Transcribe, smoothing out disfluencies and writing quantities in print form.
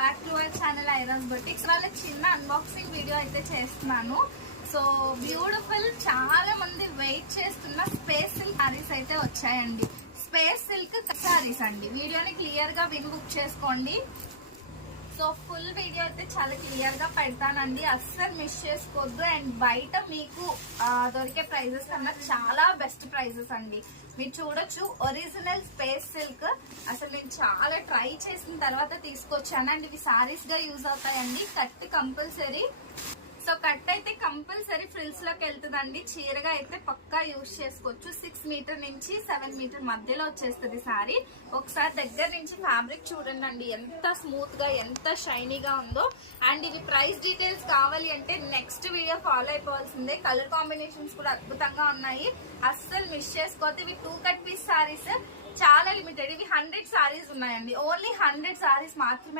Back to our channel Iras boutiques. వాళ్ళ చిన్న unboxing video అయితే చేస్తున్నాను. సో బ్యూటిఫుల్, చాలా మంది వెయిట్ చేస్తున్న స్పేస్ సిల్క్ సారీస్ అయితే వచ్చాయండి. స్పేస్ సిల్క్ సారీస్ అండి. వీడియోని క్లియర్ గా విన్ బుక్ చేసుకోండి. సో ఫుల్ వీడియో అయితే చాలా క్లియర్ గా పెడతానండి, అస్సలు మిస్ చేసుకోవద్దు. అండ్ బయట మీకు దొరికే ప్రైజెస్ కన్నా చాలా బెస్ట్ ప్రైజెస్ అండి. మీరు చూడొచ్చు, ఒరిజినల్ స్పేస్ సిల్క్. అసలు నేను చాలా ట్రై చేసిన తర్వాత తీసుకొచ్చాను. అండ్ ఇవి సారీస్ గా యూజ్ అవుతాయండి. Cut compulsory. సో కట్ అయితే కంపల్సరీ ఫ్రిల్స్ లోకి వెళ్తుందండి. చీరగా అయితే పక్కా యూజ్ చేసుకోవచ్చు. 6 మీటర్ నుంచి 7 మీటర్ మధ్యలో వచ్చేస్తుంది సారీ. ఒకసారి దగ్గర నుంచి ఫ్యాబ్రిక్ చూడండి అండి, ఎంత స్మూత్ గా ఎంత షైనీగా ఉందో. అండ్ ఇవి ప్రైస్ డీటెయిల్స్ కావాలి అంటే నెక్స్ట్ వీడియో ఫాలో అయిపోవాల్సిందే. కలర్ కాంబినేషన్స్ కూడా అద్భుతంగా ఉన్నాయి, అస్సలు మిస్ చేసుకోవద్దు. ఇవి 2 కట్ పీస్ సారీస్, చాలా లిమిటెడ్. ఇవి 100 సారీస్ ఉన్నాయండి. ఓన్లీ 100 సారీస్ మాత్రమే